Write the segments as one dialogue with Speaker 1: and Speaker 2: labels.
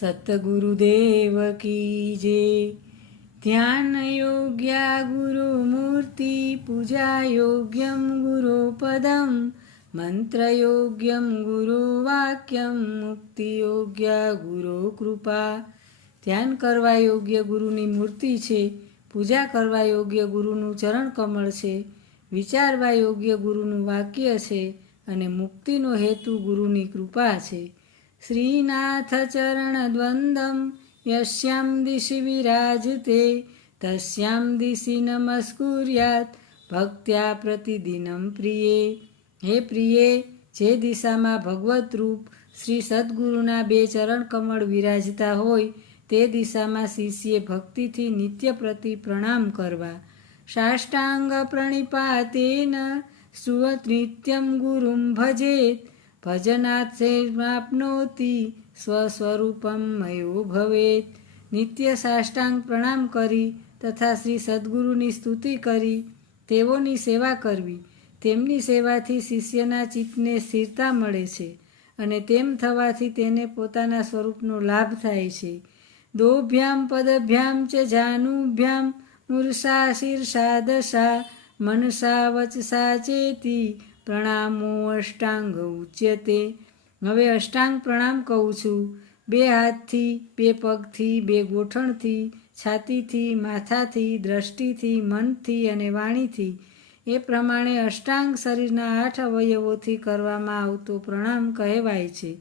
Speaker 1: સતગુરુદેવ કી જે. ધ્યાન યોગ્યા ગુરુ મૂર્તિ પૂજા યોગ્યમ ગુરુ પદમ. મંત્ર યોગ્યમ ગુરુ વાક્યમ, મુક્તિ યોગ્યા ગુરુ કૃપા. ધ્યાન કરવા યોગ્ય ગુરુની મૂર્તિ છે, પૂજા કરવા યોગ્ય ગુરુનું ચરણ કમળ છે, વિચારવા યોગ્ય ગુરુનું વાક્ય છે અને મુક્તિનો હેતુ ગુરુની કૃપા છે. શ્રીનાથ ચરણ दिशि યશ્યામ तस्यां दिशि नमस्कुर्यात् ભક્ત્યા પ્રતિદિનમ પ્રિયે હે પ્રિયે જે દિશામાં ભગવતરૂપ શ્રી સદગુરુના બે ચરણ કમળ વિરાજતા હોય તે દિશામાં શિષ્યે ભક્તિથી નિત્ય પ્રતિ પ્રણામ કરવા સાષ્ટાંગ પ્રણિપાતેન સુવત નિત્યમ ગુરુમ ભજેત ભજનાથ સેમાપ્નોતિ સ્વસ્વરૂપમ મયો ભવેત. નિત્ય સાષ્ટાંગ પ્રણામ કરી તથા શ્રી સદગુરુની સ્તુતિ કરી તેઓની સેવા કરવી. તેમની સેવાથી શિષ્યના ચિત્તને સ્થિરતા મળે છે અને તેમ થવાથી તેને પોતાના સ્વરૂપનો લાભ થાય છે. દોભ્યામ પદભ્યામ ચ જાનુભ્યામ મૂર્ષા શીર્ષા દશા મનસા વચસા ચેતી પ્રણામો અષ્ટાંગ ઉચ્યતે. હવે અષ્ટાંગ પ્રણામ કહું છું. બે હાથથી, બે પગથી, બે ગોઠણથી, છાતીથી, માથાથી, દ્રષ્ટિથી, મનથી અને વાણીથી. એ પ્રમાણે અષ્ટાંગ શરીરના આઠ અવયવોથી કરવામાં આવતો પ્રણામ કહેવાય છે.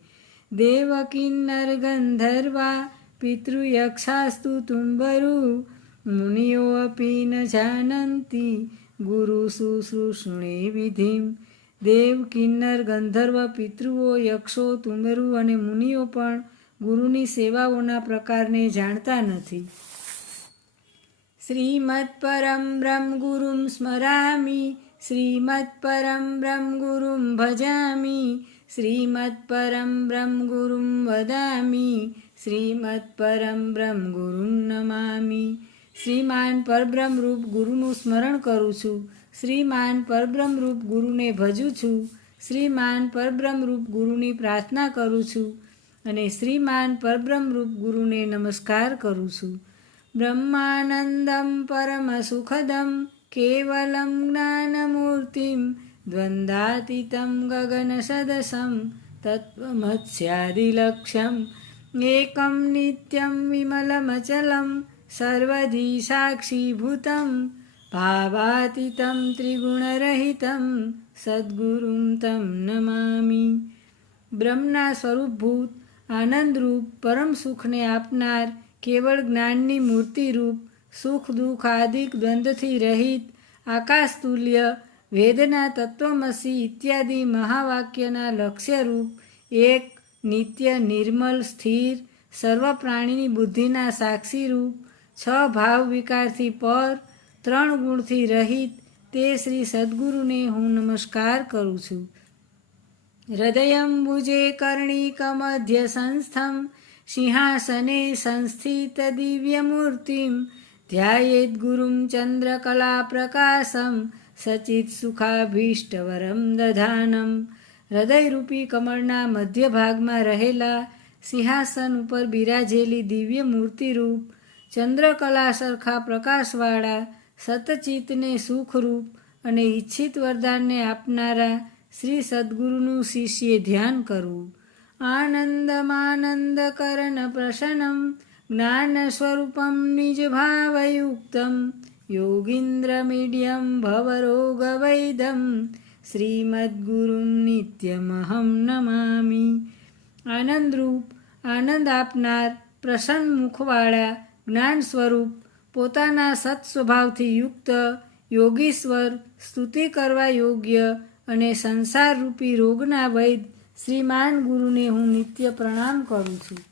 Speaker 1: દેવ કિન્નર ગંધર્વા પિતૃયક્ષાસ્તુ તુંબરુ, મુનિઓ અપી ન જાનંતી, ગુરુ શુશ્રૂષણે વિધિમ. દેવ, કિન્નર, ગંધર્વ, પિતૃઓ, યક્ષો તુંદરુ અને મુનિઓ પણ ગુરુની સેવાઓના પ્રકારને જાણતા નથી. શ્રીમત્પરમ બ્રહ્મ ગુરુમ સ્મરામિ શ્રીમત્પરમ બ્રહ્મ ગુરુમ ભજામી શ્રીમત્પરમ બ્રહ્મ ગુરુમ શ્રીમદ શ્રીમત્પરમ બ્રહ્મ ગુરુમ નમામી. શ્રીમાન પરબ્રહ્મ રૂપ ગુરુનું સ્મરણ કરું છું. શ્રીમાન પરબ્રહ્મરૂપ ગુરુને ભજું છું. શ્રીમાન પરબ્રહ્મરૂપ ગુરુની પ્રાર્થના કરું છું અને શ્રીમાન પરબ્રહ્મરૂપ ગુરુને નમસ્કાર કરું છું. બ્રહ્માનંદમ પરમ સુખદમ કેવલમ જ્ઞાનમૂર્તિમ દ્વંદ્વાતીતમ ગગન સદસમ તત્વમત્સ્યાદિલક્ષ્યમ એકમ નિત્યમ વિમલમચલમ સર્વધી સાક્ષીભૂતમ ભાવાતીતમ ત્રિગુણરહિતમ સદ્ગુરુમ તમ નમામિ બ્રહ્મના સ્વરૂપભૂત આનંદરૂપ પરમ સુખને આપનાર કેવળ જ્ઞાનની મૂર્તિરૂપ સુખ દુઃખ આદિક દ્વંદથી રહિત આકાશતુલ્ય વેદના તત્વમસી ઇત્યાદિ મહાવાક્યના લક્ષ્યરૂપ એક નિત્ય નિર્મલ સ્થિર સર્વ પ્રાણીની બુદ્ધિના સાક્ષીરૂપ છ ભાવ વિકારથી પર ત્રણ ગુણથી રહિત તે શ્રી સદ્ગુરુને હું નમસ્કાર કરું છું. હૃદયંબુજે કર્ણિકમધ્ય સંસ્થમ, સિંહાસને સંસ્થિત દિવ્યમૂર્તિમ ધ્યાયેદ ગુરુમ ચંદ્રકલા પ્રકાશમ, સચિત સુખાભીષ્ટવરમ દધાનમ. હૃદયરૂપી કમળના મધ્ય ભાગમાં રહેલા સિંહાસન ઉપર બિરાજેલી દિવ્ય મૂર્તિરૂપ, ચંદ્રકલા સરખા પ્રકાશવાળા સતચિતને સુખરૂપ અને ઈચ્છિત વરદાનને આપનારા શ્રી સદ્ગુરુનું શિષ્યે ધ્યાન કરવું આનંદમાનંદ કરણ પ્રસન્નમ, જ્ઞાન સ્વરૂપમ નિજ ભાવયુક્તમ, યોગીન્દ્ર મીડિયમ ભવરોગ વૈદમ શ્રીમદ્ગુરુમ નિત્યમહમ નમામિ. આનંદરૂપ, આનંદ આપનાર, પ્રસન્ન મુખવાળા, જ્ઞાન સ્વરૂપ પોતાના સત્સ્વભાવથી યુક્ત યોગીશ્વર સ્તુતિ કરવા યોગ્ય અને સંસારરૂપી રોગના વૈદ શ્રીમાન ગુરુને હું નિત્ય પ્રણામ કરું છું.